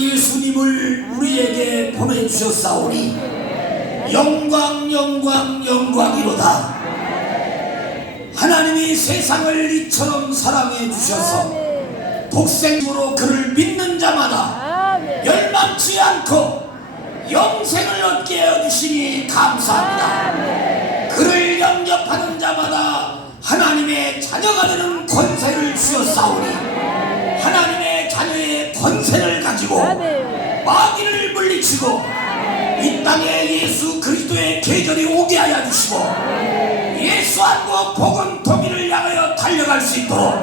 예수님을 우리에게 보내주셨사오니 영광 영광 영광이로다 하나님이 세상을 이처럼 사랑해 주셔서 독생으로 그를 믿는 자마다. 멸망치 않고 영생을 얻게 해주시니 감사합니다 그를 영접하는 자마다 하나님의 자녀가 되는 권세를 주셨사오니 가지고 아멘. 마귀를 물리치고 이 땅에 예수 그리스도의 계절이 오게 하여 주시고 예수 안고 복음 통일을 향하여 달려갈 수 있도록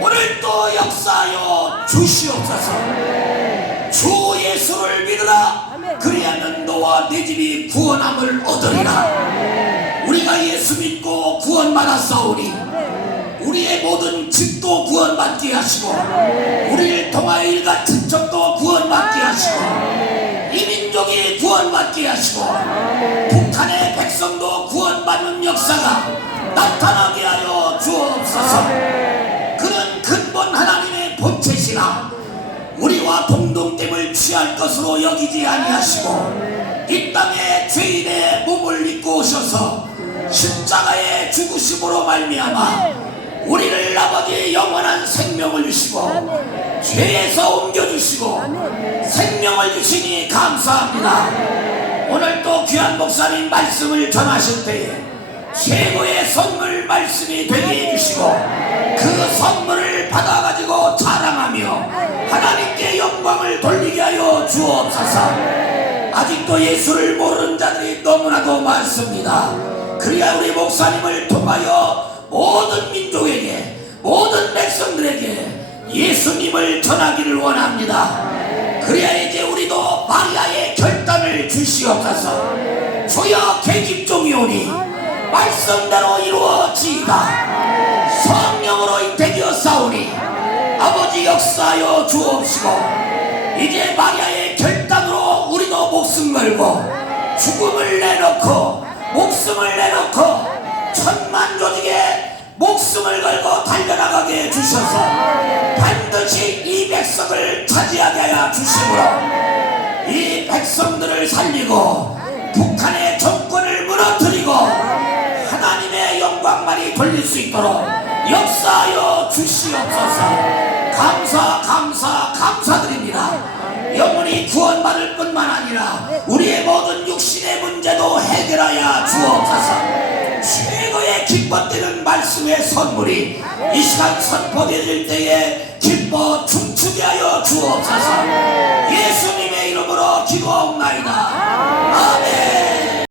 오늘 또 역사하여 주시옵소서. 주 예수를 믿으라. 그리하면 너와 내 집이 구원함을 얻으리라. 우리가 예수 믿고 구원받았사오니 우리의 모든 집도 구원받게 하시고 우리를 통하여 일가 친척도 구원받게 하시고 이 민족이 구원받게 하시고 북한의 백성도 구원받는 역사가 나타나게 하여 주옵소서. 그는 근본 하나님의 본체시나 우리와 동동됨을 취할 것으로 여기지 아니하시고 이 땅에 죄인의 몸을 입고 오셔서 십자가의 죽으심으로 말미암아 우리를 아버지 영원한 생명을 주시고 죄에서 옮겨주시고 생명을 주시니 감사합니다. 오늘 또 귀한 목사님 말씀을 전하실 때에 최고의 선물 말씀이 되게 해주시고 그 선물을 받아가지고 자랑하며 하나님께 영광을 돌리게 하여 주옵소서. 아직도 예수를 모르는 자들이 너무나도 많습니다. 그래야 우리 목사님을 통하여 모든 민족에게 모든 백성들에게 예수님을 전하기를 원합니다. 그래야 이제 우리도 마리아의 결단을 주시옵소서. 주여 계집종이오니 말씀대로 이루어지이다. 성령으로 인태되어 싸우니 아버지 역사하여 주옵시고 이제 마리아의 결단으로 우리도 목숨 걸고 죽음을 내놓고 목숨을 내놓고 천만 조직에 목숨을 걸고 달려나가게 해주셔서 반드시 이 백성을 차지하게 하여 주심으로 이 백성들을 살리고 북한의 정권을 무너뜨리고 하나님의 영광만이 돌릴 수 있도록 역사하여 주시옵소서. 감사 감사 감사드립니다. 영혼이 구원받을 뿐만 아니라 우리의 모든 육신의 문제도 해결하여 주옵소서 기뻐되는 말씀의 선물이 이 시간 선포되질 때에 기뻐 춤추게 하여 주옵소서. 예수님의 이름으로 기도하옵나이다